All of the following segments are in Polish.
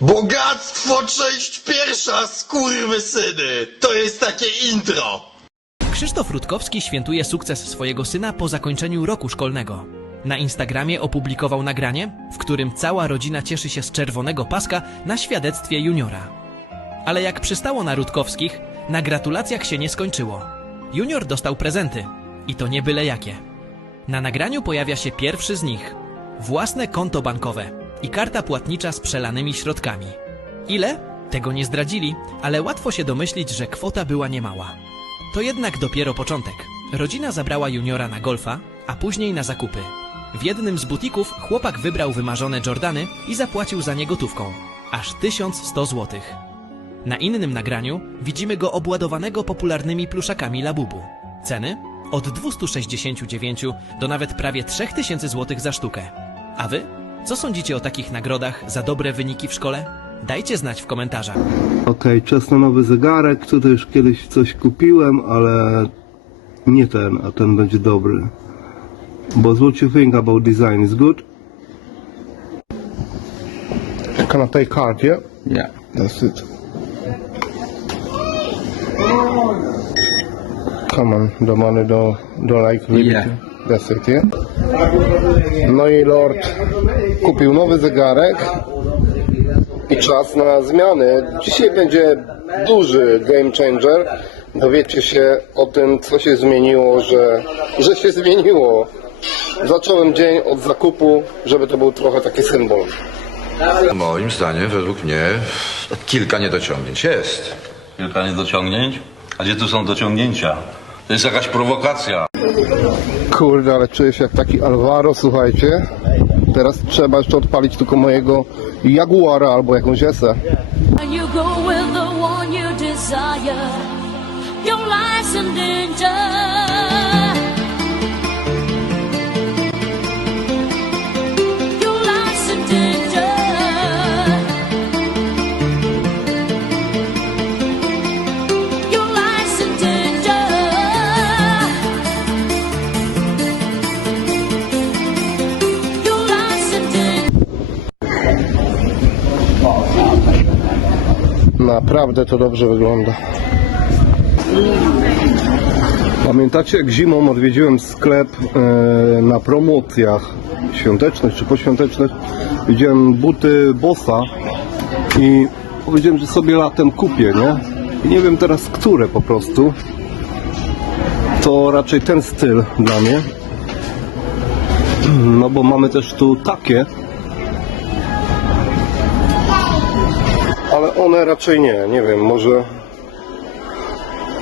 Bogactwo, część pierwsza, skurwysyny! To jest takie intro! Krzysztof Rutkowski świętuje sukces swojego syna po zakończeniu roku szkolnego. Na Instagramie opublikował nagranie, w którym cała rodzina cieszy się z czerwonego paska na świadectwie juniora. Ale jak przystało na Rutkowskich, na gratulacjach się nie skończyło. Junior dostał prezenty. I to nie byle jakie. Na nagraniu pojawia się pierwszy z nich. Własne konto bankowe i karta płatnicza z przelanymi środkami. Ile? Tego nie zdradzili, ale łatwo się domyślić, że kwota była niemała. To jednak dopiero początek. Rodzina zabrała juniora na golfa, a później na zakupy. W jednym z butików chłopak wybrał wymarzone Jordany i zapłacił za nie gotówką. Aż 1100 złotych. Na innym nagraniu widzimy go obładowanego popularnymi pluszakami Labubu. Ceny? Od 269 do nawet prawie 3000 zł za sztukę. A wy? Co sądzicie o takich nagrodach za dobre wyniki w szkole? Dajcie znać w komentarzach. Okej, czas na nowy zegarek. Tutaj już kiedyś coś kupiłem, ale nie ten, a ten będzie dobry. But what you think about design is good? Can I take card, yeah? Yeah. That's it. Come on, the money don't, don't like really. Yeah. No i Lord kupił nowy zegarek i czas na zmiany. Dzisiaj będzie duży game changer. Dowiecie się o tym, co się zmieniło, że, że się zmieniło. Zacząłem dzień od zakupu, żeby to był trochę taki symbol. Moim zdaniem, według mnie, kilka niedociągnięć jest. Kilka niedociągnięć? A gdzie tu są dociągnięcia? To jest jakaś prowokacja. Kurde, ale czuję się jak taki Alvaro, słuchajcie. Teraz trzeba jeszcze odpalić tylko mojego Jaguara albo jakąś esę. In danger. Naprawdę to dobrze wygląda. Pamiętacie jak zimą odwiedziłem sklep e, na promocjach świątecznych czy poświątecznych? Widziałem buty Bossa i powiedziałem, że sobie latem kupię, nie? I nie wiem teraz które po prostu. To raczej ten styl dla mnie. No bo mamy też tu takie. One raczej nie, nie wiem, może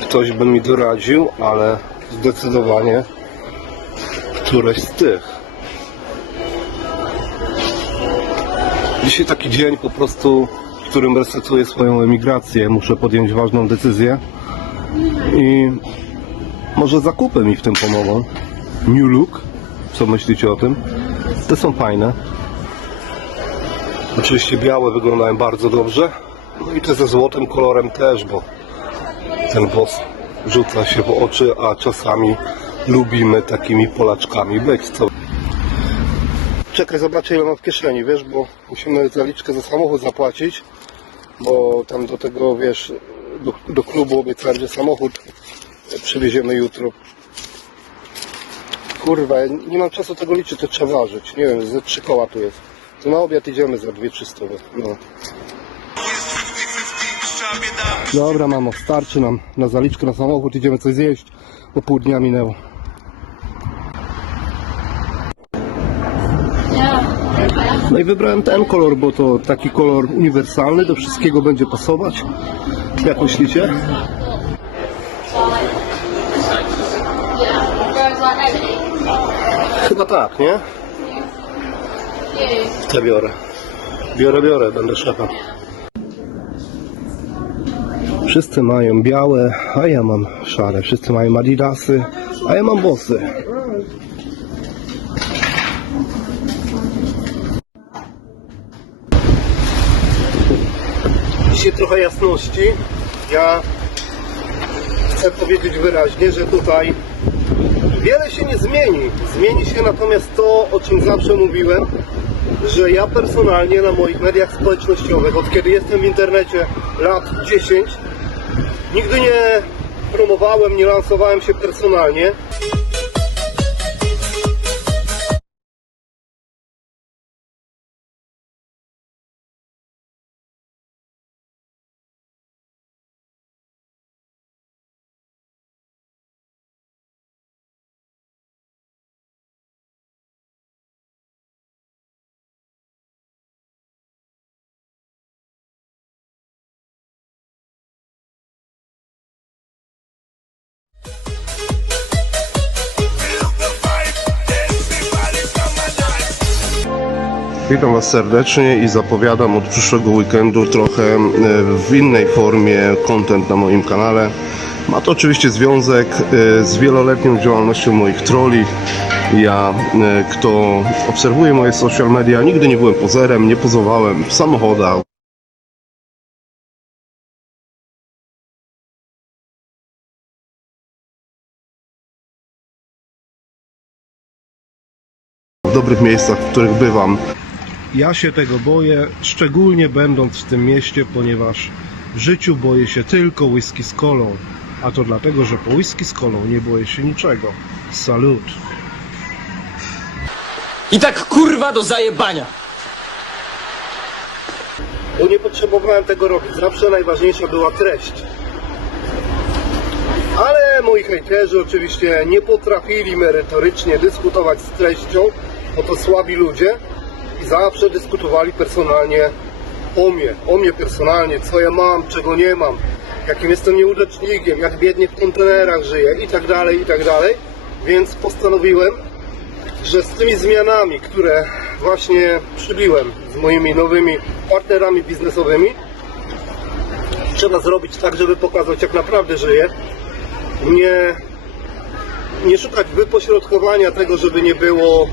ktoś by mi doradził, ale zdecydowanie któreś z tych. Dzisiaj taki dzień po prostu, w którym resetuję swoją emigrację, muszę podjąć ważną decyzję i może zakupy mi w tym pomogą. New Look, co myślicie o tym? Te są fajne. Oczywiście białe wyglądają bardzo dobrze. No i te ze złotym kolorem też, bo ten włos rzuca się w oczy, a czasami lubimy takimi Polaczkami być. Co? Czekaj, zobaczę ile mam w kieszeni, wiesz, bo musimy zaliczkę za samochód zapłacić, bo tam do tego, wiesz, do, do klubu obiecałem, że samochód przywieziemy jutro. Kurwa, ja nie mam czasu tego liczyć, to trzeba ważyć. Nie wiem, ze trzy koła tu jest. To na obiad idziemy za dwie trzysta. No. Dobra, mamo, starczy nam na zaliczkę na samochód, idziemy coś zjeść, bo pół dnia minęło. No i wybrałem ten kolor, bo to taki kolor uniwersalny, do wszystkiego będzie pasować. Jak myślicie? Chyba tak, nie? Te biorę. Biorę, biorę, będę szefem. Wszyscy mają białe, a ja mam szare. Wszyscy mają adidasy, a ja mam bosy. Dzisiaj trochę jasności. Ja chcę powiedzieć wyraźnie, że tutaj wiele się nie zmieni. Zmieni się natomiast to, o czym zawsze mówiłem, że ja personalnie na moich mediach społecznościowych, od kiedy jestem w internecie lat 10, nigdy nie promowałem, nie lansowałem się personalnie. Witam Was serdecznie i zapowiadam od przyszłego weekendu trochę e, w innej formie content na moim kanale. Ma to oczywiście związek e, z wieloletnią działalnością moich troli. Ja, e, kto obserwuje moje social media, nigdy nie byłem pozerem, nie pozowałem w samochodach, w dobrych miejscach, w których bywam. Ja się tego boję, szczególnie będąc w tym mieście, ponieważ w życiu boję się tylko whisky z kolą. A to dlatego, że po whisky z kolą nie boję się niczego. Salut! I tak kurwa do zajebania. Bo nie potrzebowałem tego robić. Zawsze najważniejsza była treść. Ale moi hejterzy oczywiście nie potrafili merytorycznie dyskutować z treścią, bo to słabi ludzie zawsze dyskutowali personalnie o mnie, o mnie personalnie, co ja mam, czego nie mam, jakim jestem nieudacznikiem, jak biednie w kontenerach żyję i tak dalej, i tak dalej. Więc postanowiłem, że z tymi zmianami, które właśnie przybiłem z moimi nowymi partnerami biznesowymi, trzeba zrobić tak, żeby pokazać jak naprawdę żyję. Nie, nie szukać wypośrodkowania tego, żeby nie było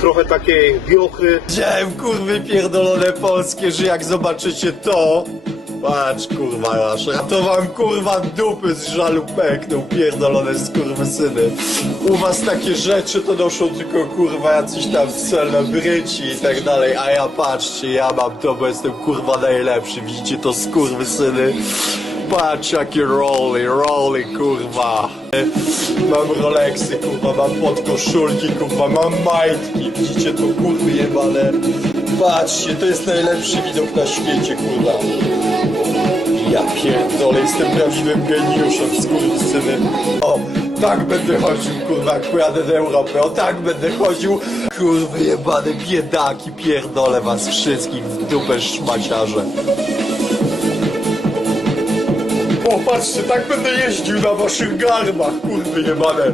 trochę takiej wiochy, Widziałem kurwy pierdolone polskie, że jak zobaczycie to... Patrz kurwa nasze, to wam kurwa dupy z żalu pękną, pierdolone skurwysyny. U was takie rzeczy to noszą tylko kurwa jacyś tam celebryci i tak dalej, a ja patrzcie, ja mam to, bo jestem kurwa najlepszy, widzicie to skurwysyny? Patrz jakie rolly, rolly kurwa. Mam Rolexy, kurwa, mam podkoszulki, kurwa, mam majtki, widzicie to kurwy jebane. Patrzcie, to jest najlepszy widok na świecie, kurwa. Ja pierdolę, jestem prawdziwym geniuszem, skurwysyny. O, tak będę chodził, kurwa, jak pojadę do Europy, o tak będę chodził. Kurwy jebane biedaki, pierdolę was wszystkich w dupę szmaciarze. O, patrzcie, tak będę jeździł na waszych garbach, kurwy jebane.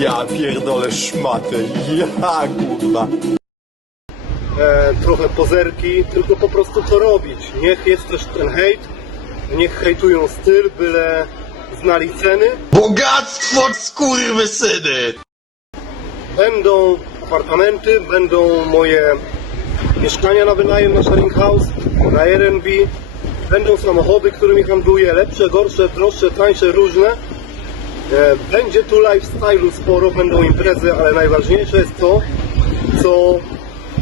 Ja pierdolę szmatę, ja kurwa. e, trochę pozerki, tylko po prostu co robić. Niech jest też ten hejt, niech hejtują styl, byle znali ceny. Bogactwo skurwysyny! Będą apartamenty, będą moje mieszkania na wynajem na sharing house, na Airbnb, będą samochody, którymi handluję, lepsze, gorsze, droższe, tańsze, różne. E, Będzie tu lifestyle'u sporo, będą imprezy, ale najważniejsze jest to, co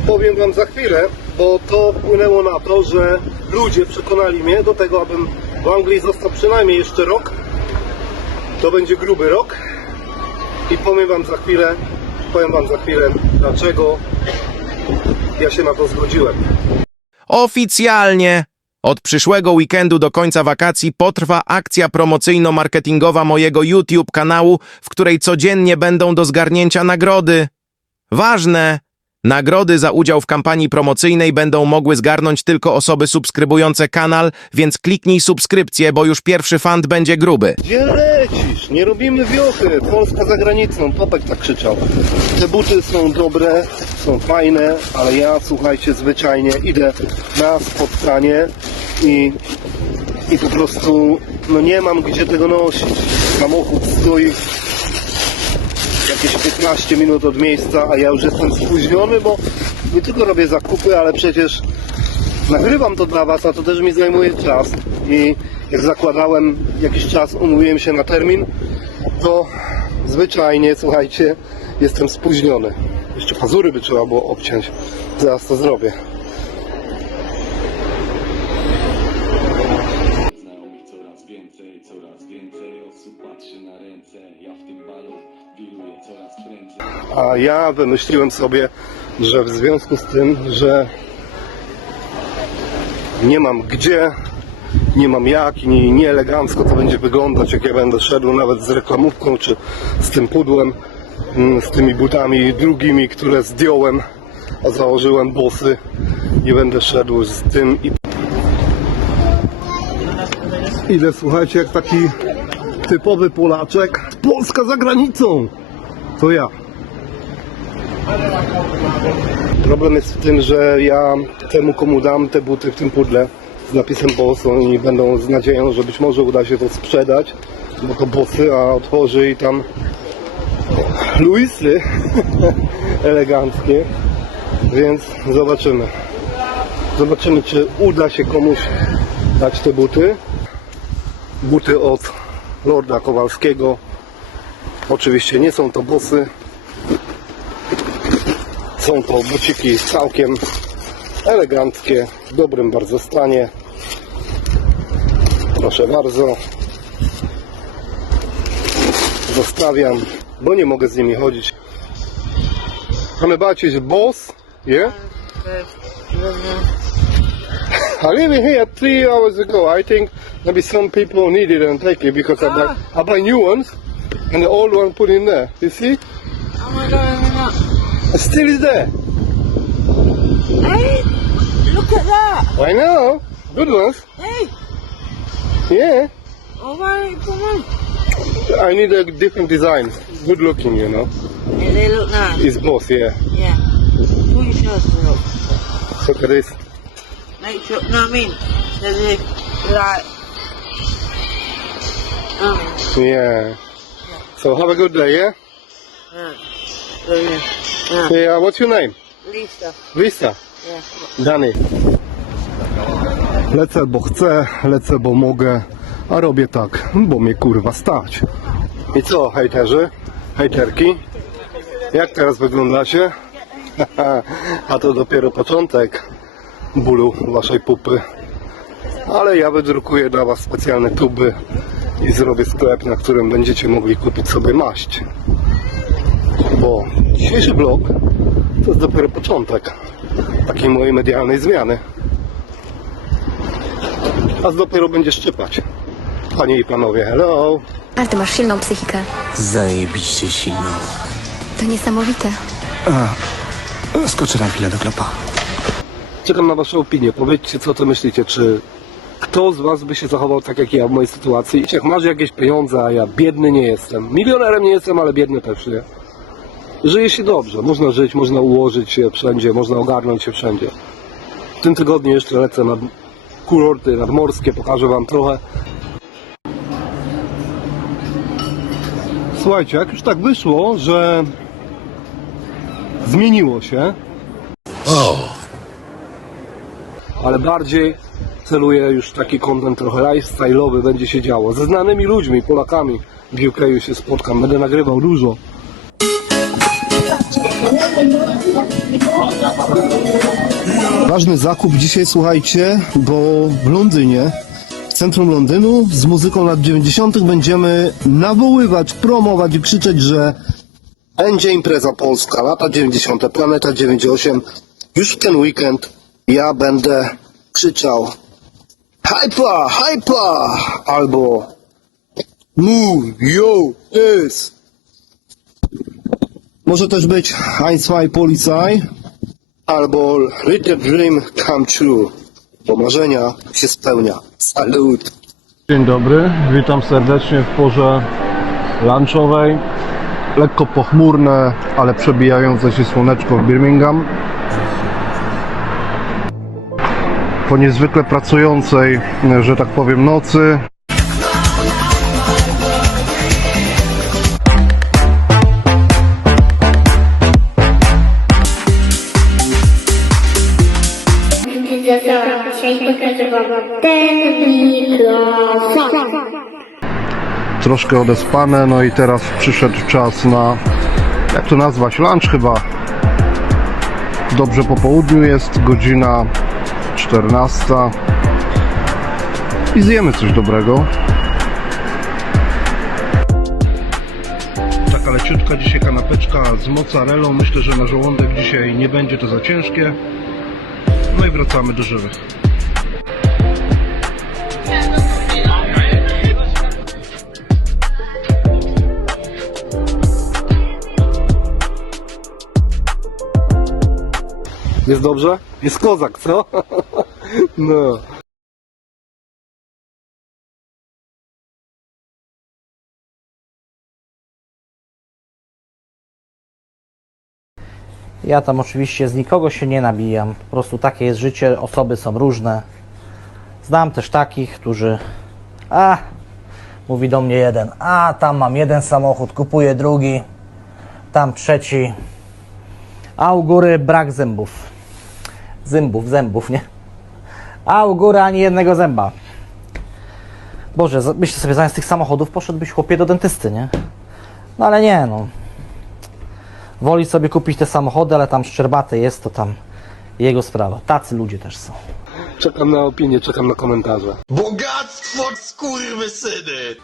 powiem Wam za chwilę, bo to wpłynęło na to, że ludzie przekonali mnie do tego, abym w Anglii został przynajmniej jeszcze rok. To będzie gruby rok. I powiem wam za chwilę, powiem wam za chwilę, dlaczego ja się na to zgodziłem. Oficjalnie od przyszłego weekendu do końca wakacji potrwa akcja promocyjno-marketingowa mojego YouTube kanału, w której codziennie będą do zgarnięcia nagrody. Ważne! Nagrody za udział w kampanii promocyjnej będą mogły zgarnąć tylko osoby subskrybujące kanał, więc kliknij subskrypcję, bo już pierwszy fund będzie gruby. Gdzie lecisz? Nie robimy wiochy. Polska za granicą. Popek tak krzyczał. Te buty są dobre, są fajne, ale ja, słuchajcie, zwyczajnie idę na spotkanie i, i po prostu no nie mam gdzie tego nosić. Samochód stoi jakieś 15 minut od miejsca, a ja już jestem spóźniony, bo nie tylko robię zakupy, ale przecież nagrywam to dla Was, a to też mi zajmuje czas. I jak zakładałem jakiś czas, umówiłem się na termin, to zwyczajnie, słuchajcie, jestem spóźniony. Jeszcze pazury by trzeba było obciąć. Zaraz to zrobię. A ja wymyśliłem sobie, że w związku z tym, że nie mam gdzie, nie mam jak i nie, nie elegancko to będzie wyglądać, jak ja będę szedł nawet z reklamówką, czy z tym pudłem, mm, z tymi butami drugimi, które zdjąłem, a założyłem bosy. Nie będę szedł z tym i Idę, słuchajcie, jak taki typowy Polaczek. Polska za granicą! To ja. Problem jest w tym, że ja temu komu dam te buty w tym pudle z napisem boss, oni będą z nadzieją, że być może uda się to sprzedać, bo to bossy, a otworzy i tam Luisy eleganckie, więc zobaczymy. Zobaczymy, czy uda się komuś dać te buty. Buty od Lorda Kowalskiego. Oczywiście nie są to bossy, są to buciki całkiem eleganckie, w dobrym bardzo stanie. Proszę bardzo. Zostawiam, bo nie mogę z nimi chodzić. Buy you boss? Yeah? I live here three hours ago. I think maybe some people need it and take it because I buy, I buy new ones and the old one put in there. You see? Oh my god, still is there. Hey, look at that. I know. Good ones. Hey, Yeah. oh my, come on. I need a different design. Good looking, you know. Yeah, they look nice. It's both, yeah. Yeah. Pull your shirts up. Look at this. Make sure, no, I mean, as if, like, um, Yeah. So have a good day, yeah? yeah. Yeah. What's your name? Lisa. Lisa. Yeah. Dany. Lecę, bo chcę, lecę, bo mogę, a robię tak, bo mnie kurwa stać. I co, hejterzy? Hejterki? Jak teraz wyglądacie? a to dopiero początek bólu waszej pupy. Ale ja wydrukuję dla was specjalne tuby i zrobię sklep, na którym będziecie mogli kupić sobie maść. Bo dzisiejszy vlog to jest dopiero początek takiej mojej medialnej zmiany. A dopiero będzie szczypać. Panie i panowie, hello! Ale ty masz silną psychikę. Zajebiście silno. To niesamowite. Skoczę na chwilę do klopa. Czekam na waszą opinię. Powiedzcie, co to myślicie. Czy kto z was by się zachował tak jak ja w mojej sytuacji? Jak masz jakieś pieniądze, a ja biedny nie jestem. Milionerem nie jestem, ale biedny też nie. Żyje się dobrze. Można żyć, można ułożyć się wszędzie, można ogarnąć się wszędzie. W tym tygodniu jeszcze lecę nad kurorty nadmorskie, pokażę wam trochę. Słuchajcie, jak już tak wyszło, że zmieniło się, ale bardziej celuję już taki content trochę lifestyle'owy będzie się działo. Ze znanymi ludźmi, Polakami w UK się spotkam, będę nagrywał dużo. Ważny zakup dzisiaj, słuchajcie, bo w Londynie, w centrum Londynu z muzyką lat 90. będziemy nawoływać, promować i krzyczeć, że będzie impreza polska, lata 90., Planeta 98. Już w ten weekend ja będę krzyczał Hypa, hypa! Albo Move, yo, yes! Może też być Ein, zwei, Polizei albo Let the dream come true, bo marzenia się spełnia. Salut! Dzień dobry, witam serdecznie w porze lunchowej. Lekko pochmurne, ale przebijające się słoneczko w Birmingham. Po niezwykle pracującej, że tak powiem, nocy. Troszkę odespane, no i teraz przyszedł czas na, jak to nazwać, lunch chyba. Dobrze po południu jest, godzina 14. I zjemy coś dobrego. Taka leciutka dzisiaj kanapeczka z mozzarellą. Myślę, że na żołądek dzisiaj nie będzie to za ciężkie. No i wracamy do żywych. Jest dobrze? Jest kozak, co? No. Ja tam oczywiście z nikogo się nie nabijam. Po prostu takie jest życie, osoby są różne. Znam też takich, którzy. A, mówi do mnie jeden. A, tam mam jeden samochód, kupuję drugi. Tam trzeci. A u góry brak zębów. Zębów, zębów, nie? A u góry ani jednego zęba. Boże, myślę sobie, zamiast tych samochodów poszedłbyś chłopie do dentysty, nie? No ale nie, no. Woli sobie kupić te samochody, ale tam szczerbaty jest, to tam jego sprawa. Tacy ludzie też są. Czekam na opinię, czekam na komentarze. Bogactwo, skurwysyny!